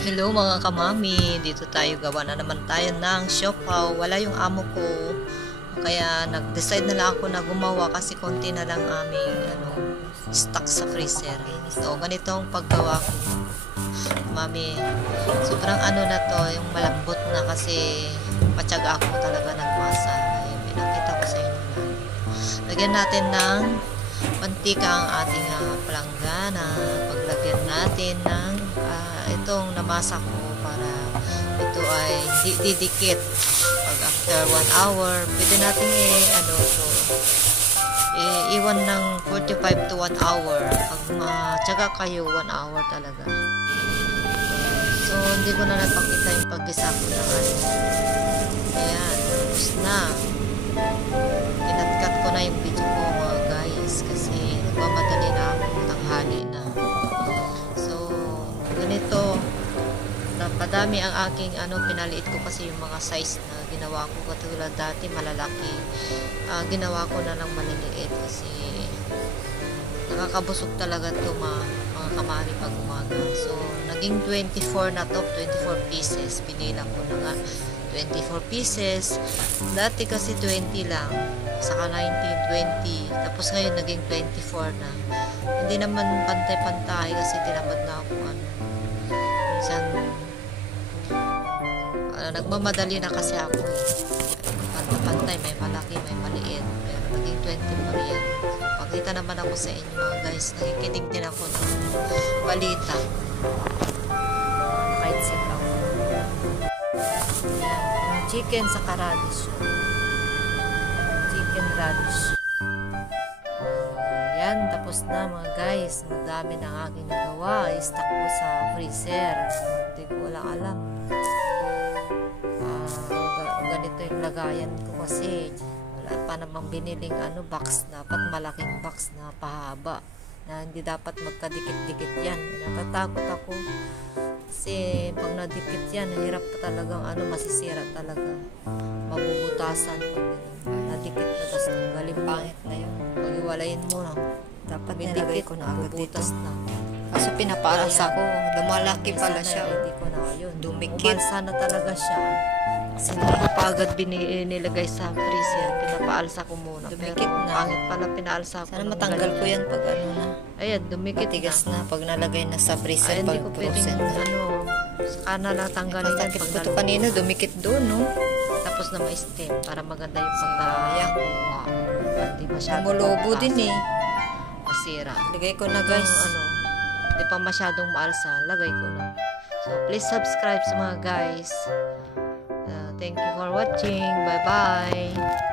Hello mga kamami, dito tayo gawa na naman tayo ng siopaw. Wala yung amo ko, kaya nag-decide na lang ako na gumawa kasi konti na lang aming stock sa freezer. So ganito ang paggawa ko, mami. Sobrang na to, yung malambot na kasi patyaga ako talaga nagmasa. Ay, pinakita ko sa inyo na. Lagyan natin ng mantika ang ating palanggana. Paglagyan natin ng itong namasa ko para ito ay didikit. Pag after 1 hour, pwede natin iwan ng 45 to 1 hour. Pag matyaga kayo, 1 hour talaga. So, hindi ko na napakita yung paggisa ko ng ayan, tapos na. Kinatkat ko na yung video ko mga guys kasi nagmamadali na ako, tanghali na. So, ganito, napadami ang aking pinaliit ko kasi yung mga size na ginawa ko. Katulad dati malalaki, ginawa ko na ng maliliit kasi nakakabusog talaga ito mga kamari pag umaga. So, naging 24 na to, 24 pieces. Binilang ko na nga 24 pieces. Dati kasi 20 lang. Saka 19, 20. Tapos ngayon naging 24 na. Hindi naman pantay-pantay kasi tinamad na ako. Minsan, nagmamadali na kasi ako. Pantay-pantay, may malaki, may maliit. Pero naging 20 pa rin. So, pakita naman ako sa inyo mga guys. Nakikinig din ako ng balita. Kahit sikaw. Chicken sa radish. Chicken radish. Yan, tapos na mga guys. Madami na ang aking nagawa. I-stock ko sa freezer. Hindi ko wala alam. Ganito yung lagayan ko kasi wala pa namang biniling box. Dapat malaking box na pahaba. Na hindi dapat magkadikit-dikit yan. Natatakot ako. Kasi pag nadikit yan, hirap pa talagang masisira talaga. Mabubutasan. Nadikit na, tapos galing pangit na yun. Pag-iwalayin mo na. Dapat nilagay ko na agad dito. Kaso pinapaalsa ko, lumalaki pala siya. Ready ko na yun. Dumikit. Umalsa na talaga siya. Kasi hindi pa agad nilagay sa freezer. Pinapaalsa ko muna. Dumikit pero na. Pangit pala pinaalsa ko. Sana matanggal ko yan pag na. Ayan, dumikit matigas na. Pag nalagay na sa freezer. Ay, hindi ko pwedeng saka na lang tanggalin yan. Masakit ko ito kanina, dumikit doon, no? Tapos na ma-steam para maganda yung pagkayang. Hindi masyadong Mulubo din eh. Masira. Lagay ko na guys. Hindi pa masyadong maalsa. Lagay ko na. So, please subscribe sa mga guys. Thank you for watching. Bye-bye.